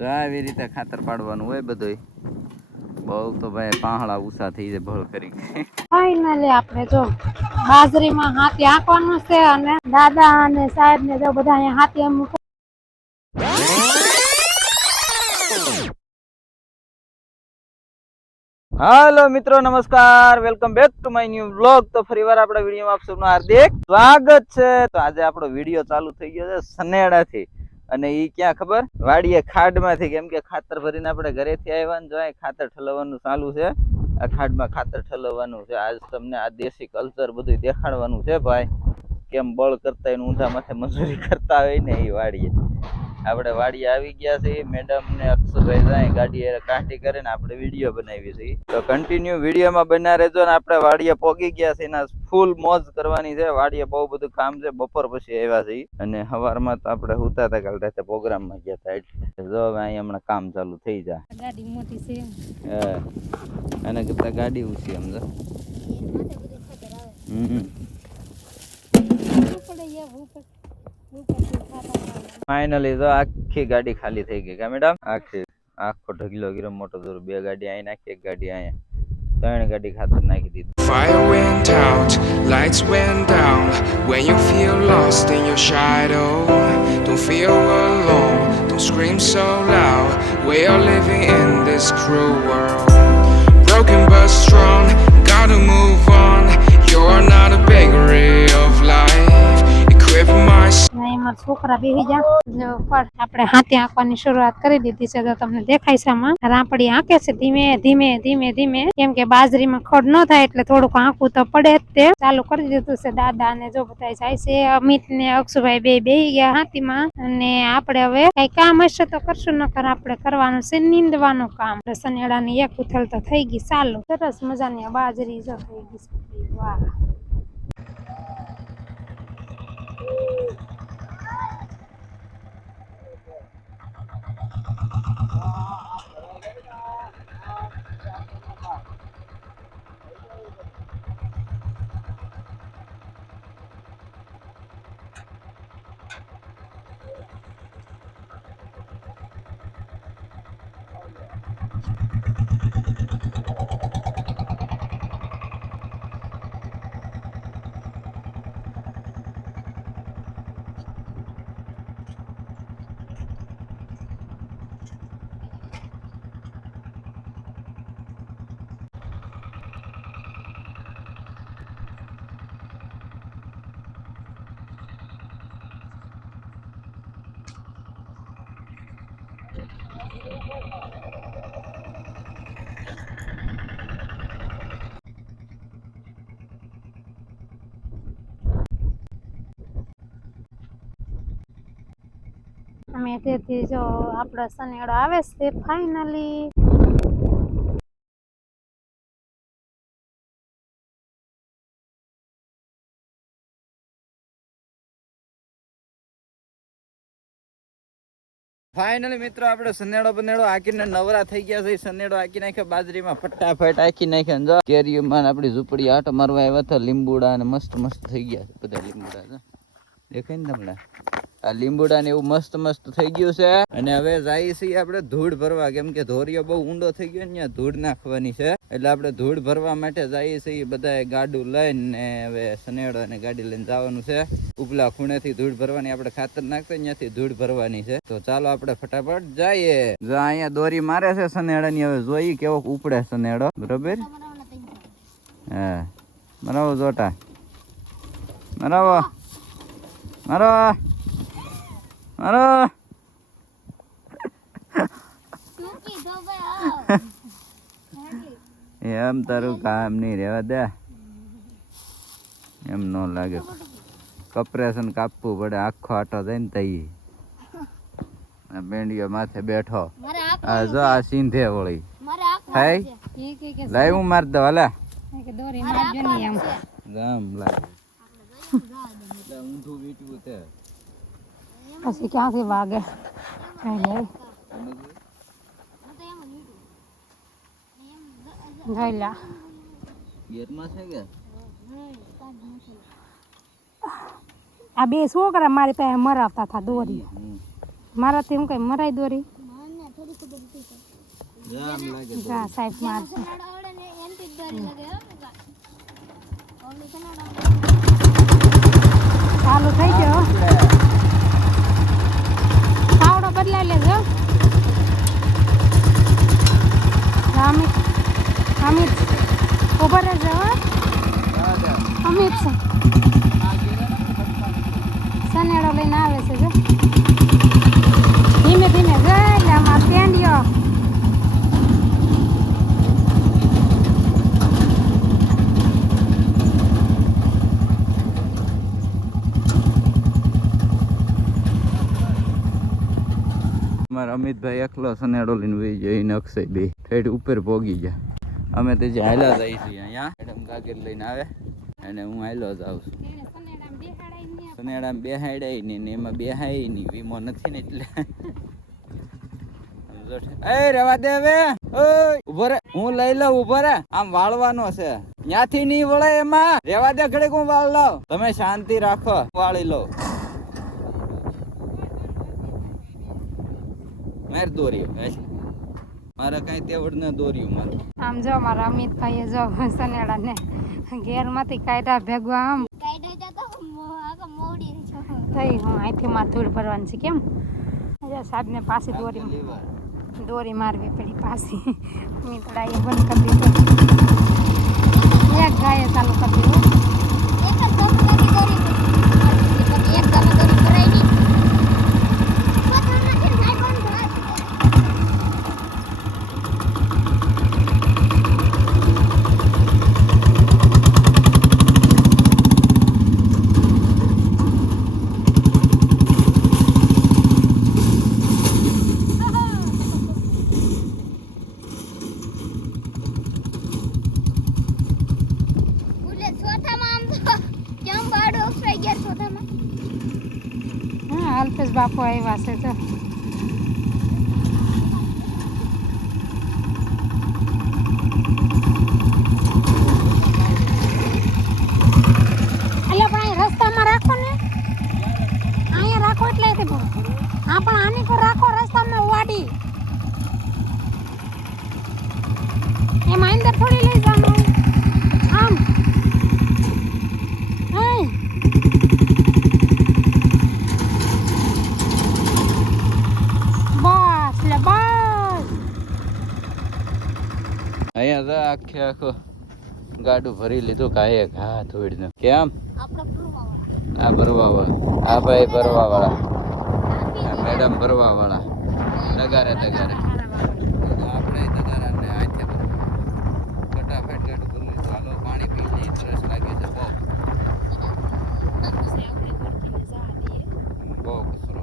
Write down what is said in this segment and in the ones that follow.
તો આવી રીતે ખાતર પાડવાનું હોય બધું. બહુ તો ભાઈ પાંહળા ઉષા થઈ જાય ભળ કરી. ફાઇનલી આપણે જો બાજરીમાં હાથી આંકવાનું છે અને દાદા અને સાહેબ ને જો બધા અહીંયા હાથી એમ હાલો મિત્રો, નમસ્કાર, welcome back to my new vlog. તો ફરીવાર આપણા વિડીયોમાં આપ સૌનું હાર્દિક સ્વાગત છે. તો આજે આપણો વિડીયો ચાલુ થઈ ગયો છે સનેડાથી, અને ઈ ક્યાં ખબર? વાડીએ ખાડમાંથી, કેમ કે ખાતર ભરીને આપણે ઘરેથી આવ્યા ને જો ખાતર ઠલવવાનું ચાલુ છે. આ ખાડમાં ખાતર ઠલવવાનું છે. આજ તમને આ દેશી કલ્ચર બધું દેખાડવાનું છે ભાઈ, કેમ બળ કરતા હોય ઊંધા માથે મજૂરી કરતા હોય ને એ વાડીએ. આપણે વાડીએ આવી ગયા છીએ, મેડમ ને અક્ષરભાઈ જાય ગાડી કાઢી કરે ને આપણે વિડીયો બનાવી છીએ. તો કન્ટિન્યુ વિડીયોમાં બના રહેજો. ને આપણે વાડીએ પોગી ગયા છે, એના ફૂલ મોજ કરવાની છે. વાડીએ બહુ બધું કામ છે, બપોર પછી આવ્યા છે અને સવારમાં તો આપણે હુતા હતા, કાલ રાતે પ્રોગ્રામમાં ગયા હતા. એટલે જો હવે અહીં હમણાં કામ ચાલુ થઈ જાય. ગાડી મોટી છે અને કરતા ગાડી ઊંચી સમજો. ફાઇનલી તો આખી ગાડી ખાલી થઈ ગઈ. કા મેડમ? આખો ઢગલો ગીરો મોટો દૂર. બે ગાડી અહીં નાખી, એક ગાડી અહીંયા, 3 ગાડી ખાતર નાખી દીધી. Fire went out, lights went down. When you feel lost in your shadow, don't feel alone, don't scream so loud. We are living in this cruel world, broken but strong, gotta move on. You're not a bakery of life, equip my છોકરા બેસી ગયા. આપણે હાથી આંકવાની શરૂઆત કરી દીધી છે. તો તમને દેખાય છે આમાં રાપડી આંકે છે ધીમે ધીમે ધીમે ધીમે, કેમ કે બાજરીમાં ખડ ન થાય એટલે થોડુંક આંકવું તો પડે જ. તે ચાલુ કરી દીધું છે. દાદા ને જો બધા જાય છે. અમિત ને અક્ષુભાઈ બેસી ગયા હાથીમાં. અને આપણે હવે કઈ કામ હશે તો કરશું, નકર આપણે કરવાનું છે નીંદવાનું કામ. સનેડા ની એક ઉથલ તો થઈ ગઈ. ચાલો, સરસ મજાની બાજરી જો થઈ ગઈ છે. વાહ! અમે તેથી જો આપણો સનેડો આવે છે ફાઇનલી. ફાઇનલી મિત્રો, આપણે સનેડો બનેડો આકીને નવરા થઈ ગયા છે. સનેડો આકી નાખ્યો, બાજરીમાં ફટાફટ આકી નાખ્યો. જો કેરીઓમાં આપણી ઝૂંપડી આટો મારવા આવ્યા હતા. લીંબુડા ને મસ્ત મસ્ત થઈ ગયા છે બધા લીંબુડા. દેખાય ને તમને? આ લીંબુડા ને એવું મસ્ત મસ્ત થઈ ગયું છે. અને હવે જાય છે આપણે ધૂળ ભરવા, કેમ કે ધોરિયો બહુ ઊંડો થઈ ગયો ને, ત્યાં ધૂળ નાખવાની છે. એટલે આપણે ધૂળ ભરવા માટે જઈએ છીએ બધા ગાડું લઈને. હવે સનેડો અને ગાડી લઈને જવાનું છે. ઉપલા ખૂણેથી ધૂળ ભરવાની, આપણે ખાતર નાખતા ત્યાંથી ધૂળ ભરવાની છે. તો ચાલો આપણે ફટાફટ જઈએ. જો અહીંયા દોરી મારે છે સનેડા ની. હવે જોઈ કેવો ઉપડે સનેડો. બરોબર? હા, બરાબર. જોટા બરાબર. મારો મારો એમ તારું કામ નહીં રેવા દે. એમ ન લાગે. કપરેશન કાપવું પડે. આખો આટો જાય ને તઈ બેંડીઓ માથે બેઠો. આ જો આ સીંધે વળી થાય. લાઈ હું માર દઉં. હાલે ગામ લાગે ઊંધું વીટવું છે. પછી ક્યાંથી વાગે આ બે છોકરા મારી પાસે મરાવતા હતા દોરી. મારાથી હું કઈ મરાય દોરી? જામ લાગે જા સાહેબ મારશે ચાલુ થઈ ગયો પાવડો બદલાઈ લેજો અમિત અમિત ઉભા રહેજો અમિત સનેડો લઈને આવે છે જો ધીમે ધીમે જો એટલે આમાં પેંડિયો અમારા અમિતભાઈ એકલો સનેડો લઈને વહી જઈને અક્ષય બે ઠેઠ ઉપર પોગી ગયા અમે તે જે હાલ્યા જઈએ છીએ અહીંયા મેડમ કાગર લઈને આવે અને હું હાલ્યો જાઉં છું સનેડામાં બેહાડ્યા નહીં ને એમાં બેહાય નહીં વીમો નથી ને એટલે એ રેવા દે હવે ઓય ઉભો રે હું લઈ લઉં ઉભો રે આમ વાળવાનો છે ત્યાંથી નહીં વળે એમાં રેવા દે ઘડીક હું વાળ લઉં તમે શાંતિ રાખો વાળી લો મેર દોર્યું મારે કઈ તેવડ ન દોર્યું મારે આમ જો મારા અમિતભાઈએ જો સનેડા ને ઘેર માંથી કાઢ્યા ભેગું આમ થઈ હું અહીંથી માં ધૂળ ભરવાની છે કેમ સાહેબ ને પાછી દોરી મારવી પડી પાછી મીતડાએ બંધ કરી દીધું એક ગાયે ચાલુ કરી દીધું અલ્પેશ બાપુ આવ્યા છે તો રસ્તામાં રાખો ને અહીંયા રાખો એટલે હા પણ આની પર રાખો રસ્તામાં વાડી એમાં અંદર થોડી લઈ જવાનું આમ અહીંયા તો આખે આખો ગાડું ભરી લીધું કાંઈ ઘા ધોઈને કેમ આ ભરવા વાળા આ ભાઈ ભરવા વાળા આ મેડમ ભરવા વાળા તગારે આપણે તગારાને હાથે ફટાફટ ગાડું ભરી ચાલો પાણી પી લઈ તરસ લાગે છે બહુ કચરો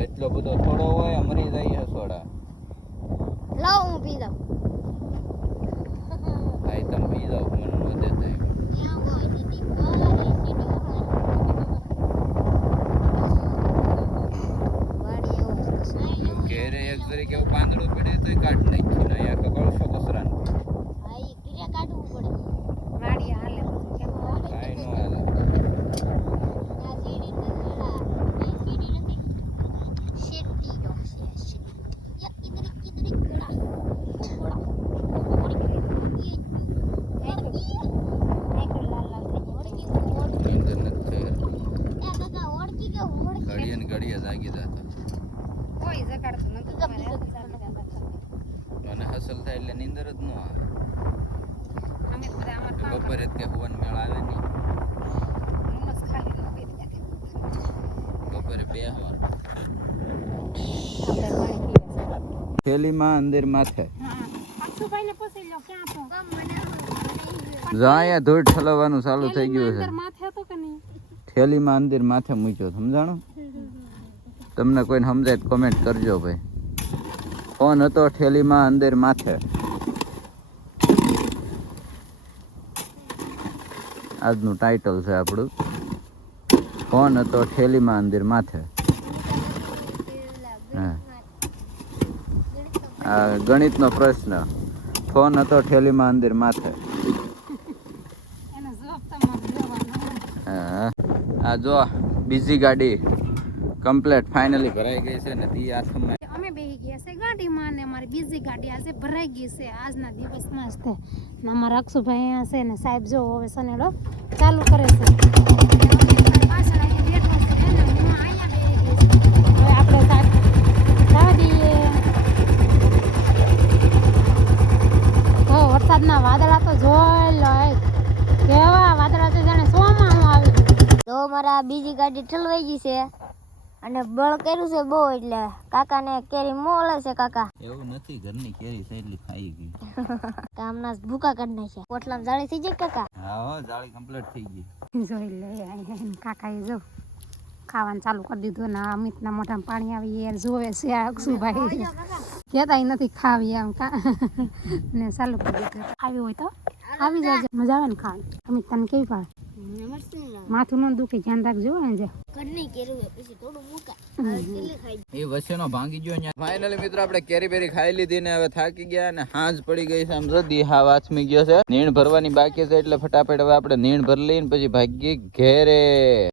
એટલો બધો થોડો હોય મરી જાય સોડા લાવ હું પી દઉં ભાઈ તમે પી જાઓ મને ન દેતા ઘેરે એક જરી કેવું પાંદડું પડે તો કાઢ નાખી ને અહીંયા કગળશો કસરાનો કાઢવું પડે વાડી હાલે કાંઈ ન હાલે ઘડીએ જાગી જતા કોઈ જગાડતું નતું મને હસલ થાય એટલે નીંદર જ ન આવે અમે બધા અમાર બપોરે જ કે હુવન મેળ આવે નહીં મસ્ત ખાલી નો બેઠ બપોરે બે હવાર આપણે પાણી પીવે થેલીમાં અંદર માથે અક્ષુભાઈને પૂછી લો ક્યાં તો જા અહીંયા ધૂળ ઠલવવાનું ચાલુ થઈ ગયું છે માથે હતો કે નહીં થેલીમાં અંદર માથે મૂક્યો સમજાણો તમને કોઈને સમજાય તો કોમેન્ટ કરજો ભાઈ ફોન હતો થેલીમાં અંદર માથે આજનું ટાઇટલ છે આપણું ફોન હતો થેલીમાં અંદર માથે હા આ ગણિતનો પ્રશ્ન ફોન હતો થેલીમાં અંદર માથે એનો જવાબ તમારે દેવાનો હા આ જો બીજી ગાડી કમ્પ્લીટ ફાઇનલી ભરાઈ ગઈ છે ને તી હાથમાં અમે બેહી ગયા છે ગાડીમાં ને અમારી બીજી ગાડી આજે ભરાઈ ગઈ છે આજના દિવસમાં જ તે ને અમારા અક્ષુભાઈ અહીંયા છે ને સાહેબ જો હવે સનેડો ચાલુ કરે છે પાછળ અહીંયા બેઠો છે ને હું અહીંયા બેસી ગઈ છું હવે આપણે સાહેબ જવા દઈએ તો વરસાદના વાદળા તો જોઈ લો કેવા વાદળા છે જાણે સોમાં હું આવી ગયું તો મારા બીજી ગાડી ઠલવાઈ ગઈ છે અને બળ કર્યું છે બહુ એટલે કાકાને કેરી મોલે છે કાકા એવું નથી, ઘરની કેરી છે એટલી ખાઈ ગઈ. કામના ભૂકા કાઢ નાખ્યા પોટલામાં જાળી થઈ જાય કાકા હા હો, જાળી કમ્પ્લીટ થઈ ગઈ. જોઈ લે કાકાએ જો ખાવાનું ચાલુ કરી દીધું ને અમિતના મોઢામાં પાણી આવી યાર જોવે છે આ અક્ષુભાઈ કહેતા નથી ખાવી એમ કા ને ચાલુ કરી દીધું આવી હોય તો આવી જાય મજા આવે ને ખાવાની. અમિત તને કેવી ભાવે? માથું ન દુખે ધ્યાન રાખજો ને જે ઘરની કેરી પછી થોડું મૂકા એ વચ્ચેનો ભાંગી ગયો. ફાઇનલી મિત્રો આપણે કેરી બેરી ખાઈ લીધી ને હવે થાકી ગયા ને હાંજ પડી ગઈ છે. આમ જો દીહા વાચમી ગયો છે, નીણ ભરવાની બાકી છે એટલે ફટાફટ હવે આપણે નીણ ભરી લઈને પછી ભાગી ઘેરે.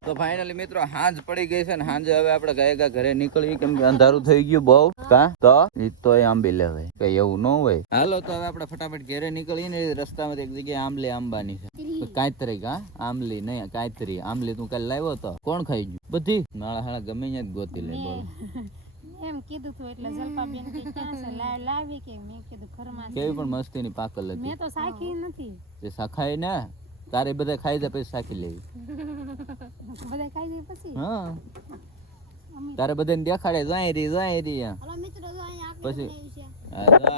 તો ફાઇનલી મિત્રો હાંજ પડી ગઈ છે ને હાંજે હવે આપણે ગયા ઘરે નીકળીએ કેમ કે અંધારું થઈ ગયું બહુ. કા તો ઈ તો આંબી લેવાય કઈ એવું ન હોય. હાલો તો હવે આપણે ફટાફટ ઘેરે નીકળીએ ને રસ્તામાં એક જગ્યાએ આંબલી આંબાની છે કાંતરી. કા આંબલી નહીં કાંતરી આંબલી તું કાલે લાવ્યો તો કોણ ખાઈ ગયું? બધી નાળા હાળા ગમે ત્યાં જ ગોતી લે. બોલો એમ કીધું તું એટલે જલપાબેન કે ક્યાં છે લાવી કે મેં કીધું ઘરમાં કેવી પણ મસ્તીની પાકલ હતી. મેં તો સાખી નથી તે શાખાય ને તારે બધા ખાઈ જાય પછી શાખી લેવી. બધા ખાઈ જાય પછી હા તારે બધાને દેખાડે જાય રહી હલો મિત્રો જો અહીંયા પછી છે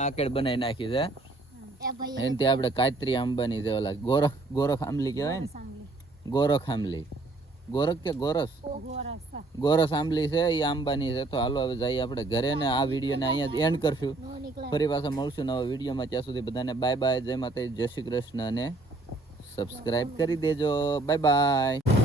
આકેડ બનાવી નાખી છે એ ભાઈ એનાથી આપણે કાતરી આંબાની છે ઓલા ગોરખ આંબલી કહેવાય ને, ગોરખ આંબલી. ગોરખ કે ગોરસ? ગોરસ આંબલી છે એ આંબાની છે. તો હાલો હવે જઈએ આપણે ઘરે ને આ વિડીયોને અહીંયા એન્ડ કરશું. નો નીકળે ફરી પાછા મળશું નવા વિડીયોમાં. ત્યાં સુધી બધાને બાય બાય, જય માતાજી, જય શ્રી કૃષ્ણ અને સબસ્ક્રાઇબ કરી દેજો. Bye bye.